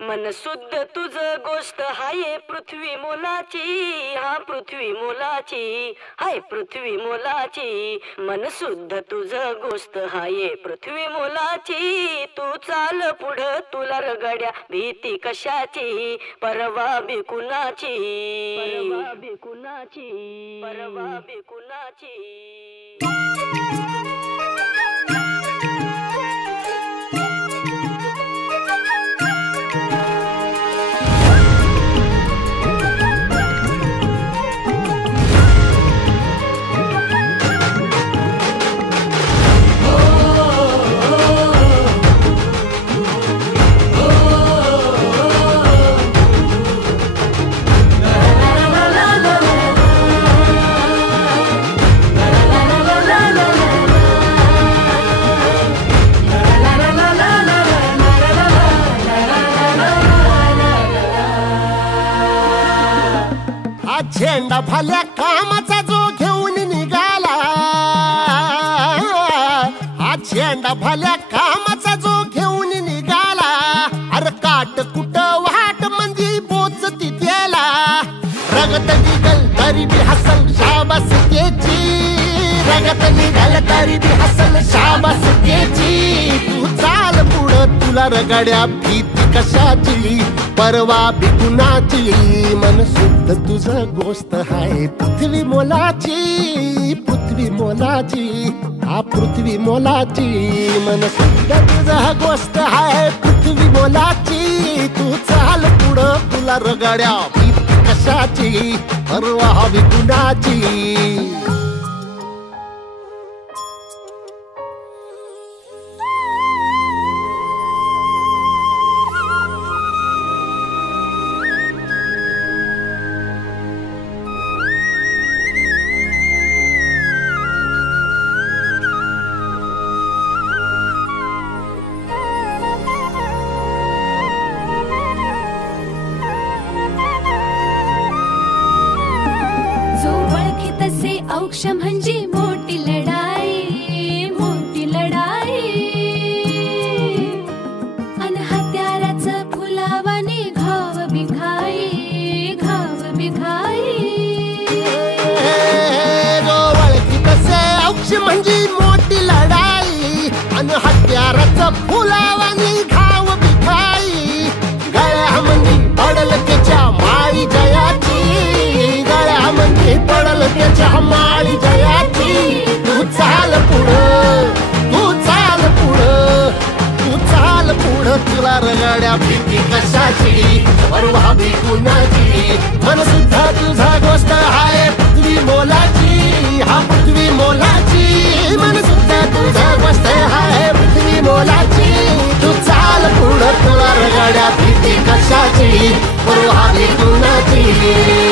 मन शुद्ध तुझ गोष्ट हाय पृथ्वी मोलाची, हा पृथ्वी मोलाची, हाय पृथ्वी मोलाची. मन शुद्ध तुझ गोष्ट हाय पृथ्वी मोलाची. तू चाल पुढं तुला रगड्या भीती कशाची, परवा बिकुनाची, परवा बिकुनाची, परवा बिकुनाची. झेंडा भल्या कामाचा जो घेऊन निघाला, हा झेंडा भल्या कामाचा जो घेऊन निघाला. अरे काट कुट वाट म्हणजे पोचती त्याला, रगत निघल तरी बी हसल शाबास केची, रगत निघल तरी बी हसल शाबास केची. तू चाल पुढं तुला रगड्या भीती कशाची, परवा बिकुनाची. मन शुद्ध तुझ गोष्ट हाय पृथ्वी मोलाची, पृथ्वी मोलाची, हा पृथ्वी मोलाची. मन शुद्ध तुझ गोष्ट हाय पृथ्वी मोलाची. तू चाल पुढं तुला रगड्या भीती कशाची, परवा बिकुनाची. औक्ष म्हणजे मोठी लढाई, मोठी लढाई. अन हत्याराचं फुलावाने घाव बिघाई, घाव बिघाई. ओळखी तसे औक्ष म्हणजे मोठी लढाई, अन हत्याराचं फुलावाने घाव बिघाई. गळ्यामध्ये पडल त्याच्या माळी जयाची, गळ्यामध्ये पडल त्याच्या माळी जयाची. तू चाल पुढं, तू चाल पुढं, तू चाल पुढं तुला रगड्या भीती कशाची, परवा बिकुनाची. मन सुद्धा तुझा गोष्ट हाय पृथ्वी मोलाची, हा पृथ्वी मोलाची. मन सुद्धा तुझा गोष्ट हाय पृथ्वी मोलाची. तू चाल पुढं तुला रगड्या भीती कशाची, परवा बिकुनाची.